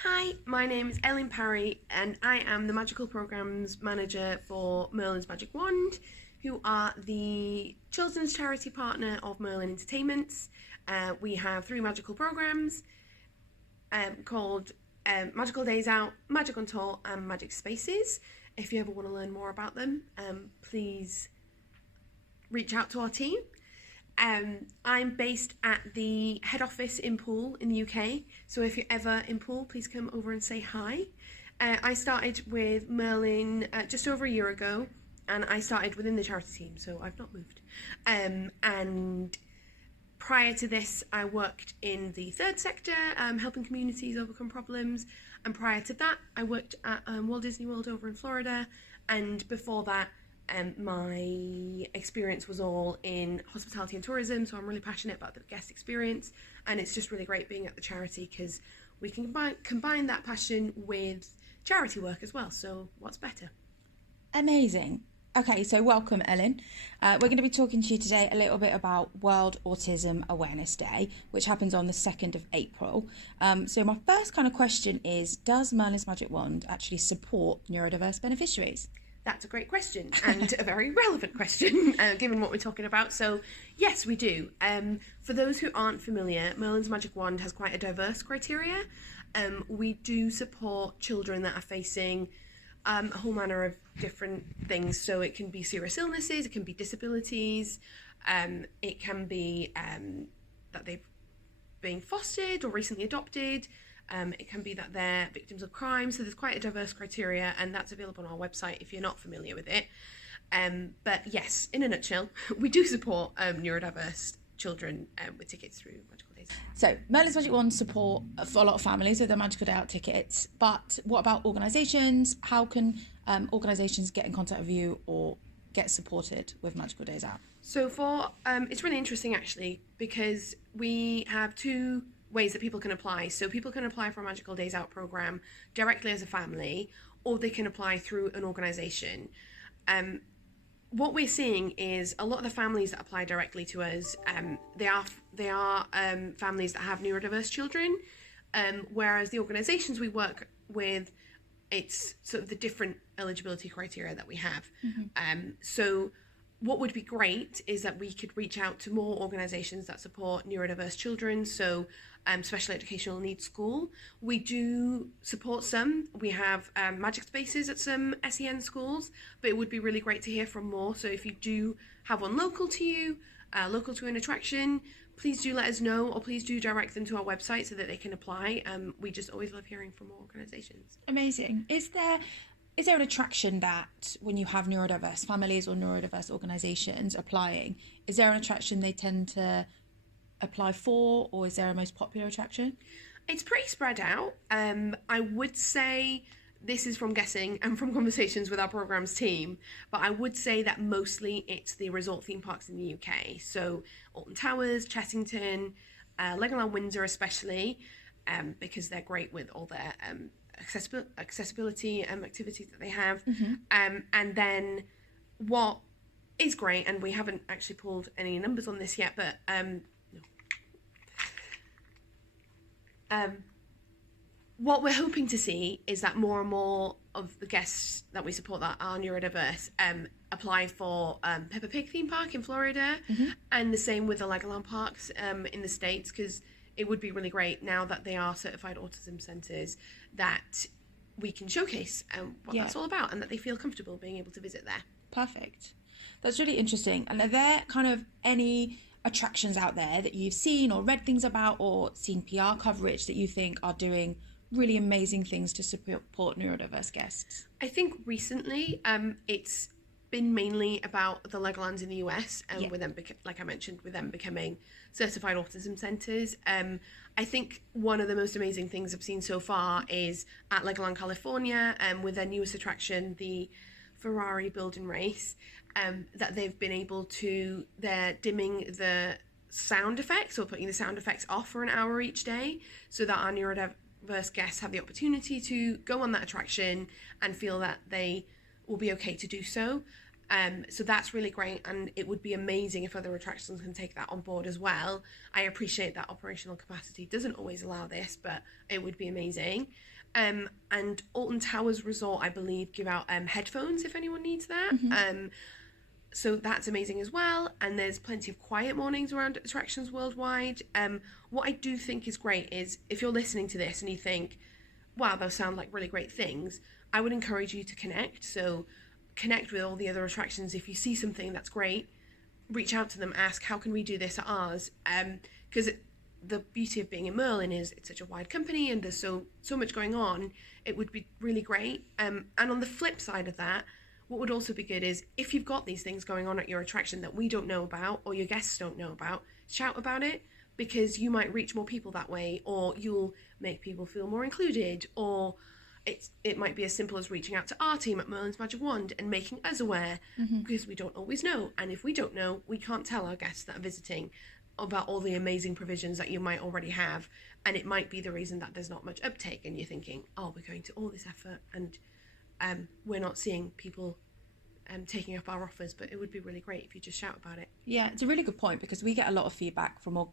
Hi, my name is Elin Parry and I am the Magical Programs Manager for Merlin's Magic Wand, who are the children's charity partner of Merlin Entertainments. We have three magical programs called Magical Days Out, Magic on Tour and Magic Spaces. If you ever want to learn more about them, please reach out to our team. I'm based at the head office in Poole in the UK, so if you're ever in Poole, please come over and say hi. I started with Merlin just over a year ago, and I started within the charity team, so I've not moved. And prior to this, I worked in the third sector, helping communities overcome problems, and prior to that, I worked at Walt Disney World over in Florida, and before that, my experience was all in hospitality and tourism, so I'm really passionate about the guest experience, and it's just really great being at the charity because we can combine that passion with charity work as well, so what's better? Amazing. Okay, so welcome, Ellen. We're going to be talking to you today a little bit about World Autism Awareness Day, which happens on the 2nd of April. So my first kind of question is, does Merlin's Magic Wand actually support neurodiverse beneficiaries? That's a great question and a very relevant question given what we're talking about. So yes, we do. For those who aren't familiar, Merlin's Magic Wand has quite a diverse criteria. We do support children that are facing a whole manner of different things. So it can be serious illnesses, it can be disabilities, it can be that they've been fostered or recently adopted. It can be that they're victims of crime, so there's quite a diverse criteria, and that's available on our website if you're not familiar with it. But yes, in a nutshell, we do support neurodiverse children with tickets through Magical Days. So Merlin's Magic Wand support for a lot of families with their Magical Day Out tickets, but what about organisations? How can organisations get in contact with you or get supported with Magical Days Out? So it's really interesting actually, because we have two ways that people can apply. So people can apply for a Magical Days Out program directly as a family, or they can apply through an organisation. What we're seeing is a lot of the families that apply directly to us, they are families that have neurodiverse children, whereas the organisations we work with, it's sort of the different eligibility criteria that we have. So what would be great is that we could reach out to more organisations that support neurodiverse children, so special educational needs school. We do support some. We have magic spaces at some SEN schools, but it would be really great to hear from more. So if you do have one local to you, local to an attraction, please do let us know, or please do direct them to our website so that they can apply. We just always love hearing from more organisations. Amazing. Is there an attraction that when you have neurodiverse families or neurodiverse organisations applying, is there an attraction they tend to apply for, or is there a most popular attraction? It's pretty spread out. I would say, this is from guessing and from conversations with our programs team, but I would say that mostly it's the resort theme parks in the UK. So Alton Towers, Chessington, Legoland Windsor especially, because they're great with all their accessibility activities that they have. And then what is great, and we haven't actually pulled any numbers on this yet, but what we're hoping to see is that more and more of the guests that we support that are neurodiverse apply for Peppa Pig theme park in Florida, and the same with the Legoland parks in the States, because it would be really great now that they are certified autism centres that we can showcase what that's all about, and that they feel comfortable being able to visit there. Perfect. That's really interesting. And are there kind of any attractions out there that you've seen or read things about or seen PR coverage that you think are doing really amazing things to support neurodiverse guests? I think recently it's been mainly about the Legolands in the US, and with them, like I mentioned, with them becoming certified autism centres. I think one of the most amazing things I've seen so far is at Legoland, California, with their newest attraction, the Ferrari Build and Race, that they've been able to, they're dimming the sound effects or putting the sound effects off for an hour each day, so that our neurodiverse guests have the opportunity to go on that attraction and feel that they will be okay to do so. So that's really great, and it would be amazing if other attractions can take that on board as well. I appreciate that operational capacity doesn't always allow this, but it would be amazing. And Alton Towers Resort, I believe, give out headphones if anyone needs that. So that's amazing as well. And there's plenty of quiet mornings around attractions worldwide. What I do think is great is if you're listening to this and you think, wow, those sound like really great things, I would encourage you to connect. So connect with all the other attractions. If you see something that's great, reach out to them, ask, how can we do this at ours? Because the beauty of being in Merlin is it's such a wide company and there's so much going on. It would be really great. And on the flip side of that, what would also be good is if you've got these things going on at your attraction that we don't know about or your guests don't know about, shout about it, because you might reach more people that way, or you'll make people feel more included, or it might be as simple as reaching out to our team at Merlin's Magic Wand and making us aware, because we don't always know. And if we don't know, we can't tell our guests that are visiting about all the amazing provisions that you might already have. And it might be the reason that there's not much uptake and you're thinking, oh, we're going to all this effort and we're not seeing people taking up our offers. But it would be really great if you just shout about it. Yeah, it's a really good point, because we get a lot of feedback from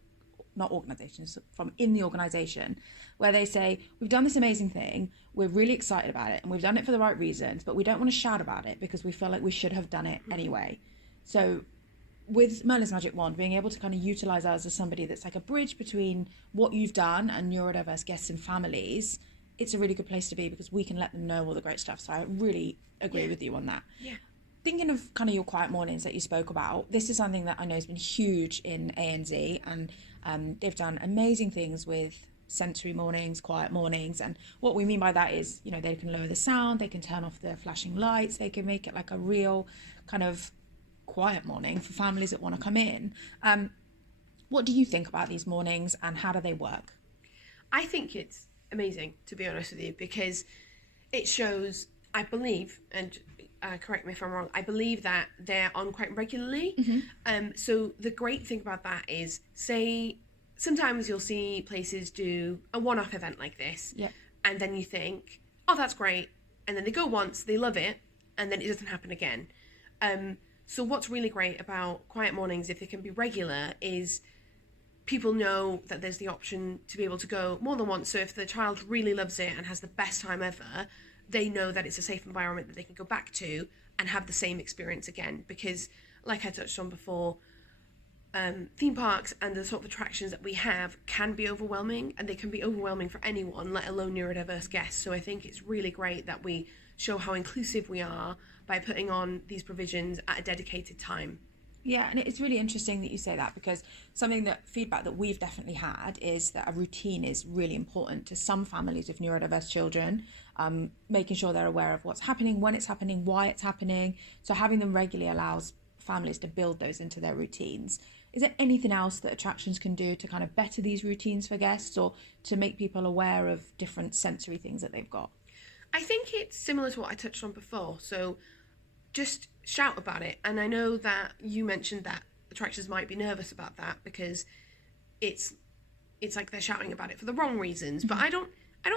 from in the organisation, where they say, we've done this amazing thing, we're really excited about it, and we've done it for the right reasons, but we don't want to shout about it because we feel like we should have done it anyway. So with Merlin's Magic Wand, being able to kind of utilise us as somebody that's like a bridge between what you've done and neurodiverse guests and families, it's a really good place to be, because we can let them know all the great stuff. So I really agree with you on that. Yeah. Thinking of kind of your quiet mornings that you spoke about, this is something that I know has been huge in ANZ, and they've done amazing things with sensory mornings, quiet mornings. And what we mean by that is, you know, they can lower the sound, they can turn off the flashing lights, they can make it like a real kind of quiet morning for families that want to come in. What do you think about these mornings, and how do they work? I think it's amazing, to be honest with you, because it shows, I believe, and correct me if I'm wrong, I believe that they're on quite regularly. So the great thing about that is, say, sometimes you'll see places do a one-off event like this, and then you think, oh, that's great, and then they go once, they love it, and then it doesn't happen again. So what's really great about quiet mornings, if they can be regular, is people know that there's the option to be able to go more than once. So if the child really loves it and has the best time ever, they know that it's a safe environment that they can go back to and have the same experience again. Because, like I touched on before, theme parks and the sort of attractions that we have can be overwhelming, and they can be overwhelming for anyone, let alone neurodiverse guests. So I think it's really great that we show how inclusive we are by putting on these provisions at a dedicated time. Yeah, and it's really interesting that you say that, because feedback that we've definitely had is that a routine is really important to some families with neurodiverse children, making sure they're aware of what's happening, when it's happening, why it's happening. So having them regularly allows families to build those into their routines. Is there anything else that attractions can do to kind of better these routines for guests, or to make people aware of different sensory things that they've got? I think it's similar to what I touched on before. So just shout about it. And I know that you mentioned that attractions might be nervous about that because it's like they're shouting about it for the wrong reasons. But I don't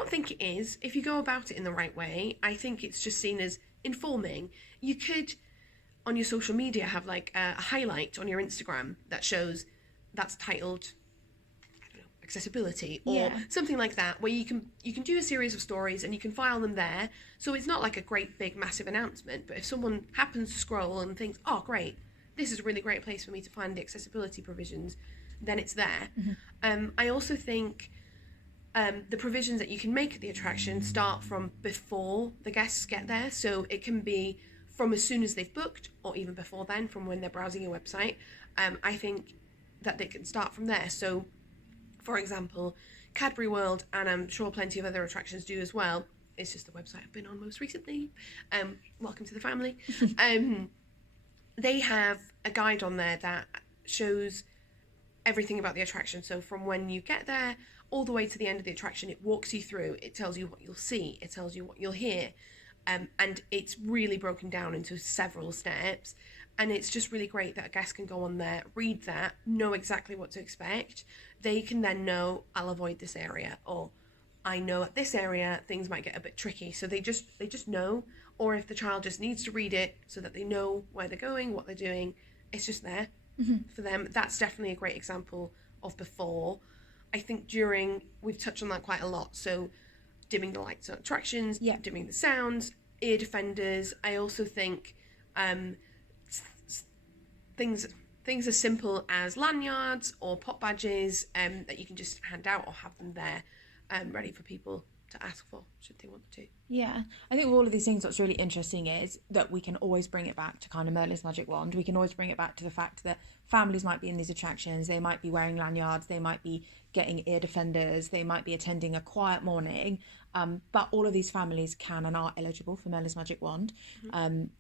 think it is. If you go about it in the right way, I think it's just seen as informing. You could, on your social media, have like a highlight on your Instagram that shows, that's titled, I don't know, accessibility or something like that, where you can do a series of stories and you can file them there. So it's not like a great big massive announcement, but if someone happens to scroll and thinks, oh great, this is a really great place for me to find the accessibility provisions, then it's there. I also think the provisions that you can make at the attraction start from before the guests get there. So it can be from as soon as they've booked, or even before then, from when they're browsing your website. I think that they can start from there. So, for example, Cadbury World, and I'm sure plenty of other attractions do as well, it's just the website I've been on most recently, welcome to the family, they have a guide on there that shows everything about the attraction. So from when you get there all the way to the end of the attraction, it walks you through, it tells you what you'll see, it tells you what you'll hear, and it's really broken down into several steps. And it's just really great that a guest can go on there, read that, know exactly what to expect. They can then know, I'll avoid this area, or I know at this area things might get a bit tricky, so they just know. Or if the child just needs to read it so that they know where they're going, what they're doing, it's just there for them. That's definitely a great example of before. I think during, we've touched on that quite a lot, so dimming the lights on attractions, dimming the sounds, ear defenders. I also think things as simple as lanyards or pop badges that you can just hand out or have them there ready for people to ask for should they want to. Yeah, I think with all of these things, what's really interesting is that we can always bring it back to kind of Merlin's magic wand. We can always bring it back to the fact that families might be in these attractions, they might be wearing lanyards, they might be getting ear defenders, they might be attending a quiet morning, but all of these families can and are eligible for Merlin's magic wand.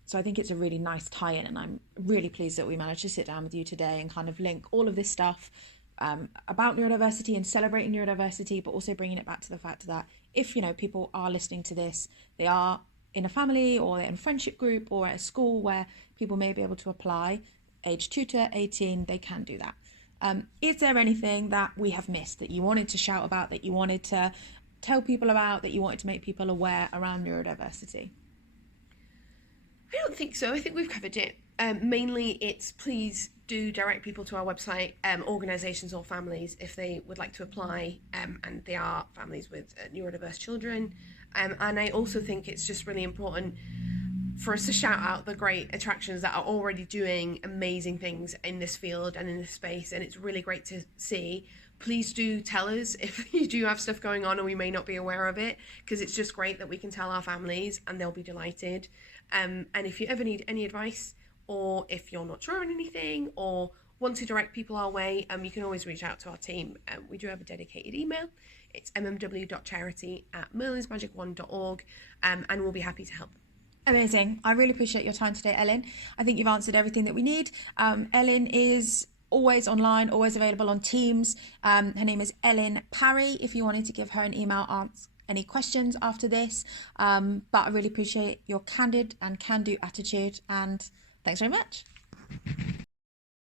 So I think it's a really nice tie-in, and I'm really pleased that we managed to sit down with you today and kind of link all of this stuff about neurodiversity and celebrating neurodiversity, but also bringing it back to the fact that if, you know, people are listening to this, they are in a family or they're in a friendship group or at a school where people may be able to apply, age 2 to 18, they can do that. Is there anything that we have missed that you wanted to shout about, that you wanted to tell people about, that you wanted to make people aware around neurodiversity? I don't think so. I think we've covered it. Mainly it's please do direct people to our website, organisations or families, if they would like to apply, and they are families with neurodiverse children. And I also think it's just really important for us to shout out the great attractions that are already doing amazing things in this field and in this space, and it's really great to see. Please do tell us if you do have stuff going on and we may not be aware of it, because it's just great that we can tell our families and they'll be delighted. And if you ever need any advice, or if you're not sure on anything or want to direct people our way, you can always reach out to our team. We do have a dedicated email. It's mmw.charity@merlinsmagicwand.org, and we'll be happy to help. Amazing. I really appreciate your time today, Elin. I think you've answered everything that we need. Elin is always online, always available on Teams. Her name is Elin Parry, if you wanted to give her an email, ask any questions after this. But I really appreciate your candid and can-do attitude, and thanks very much.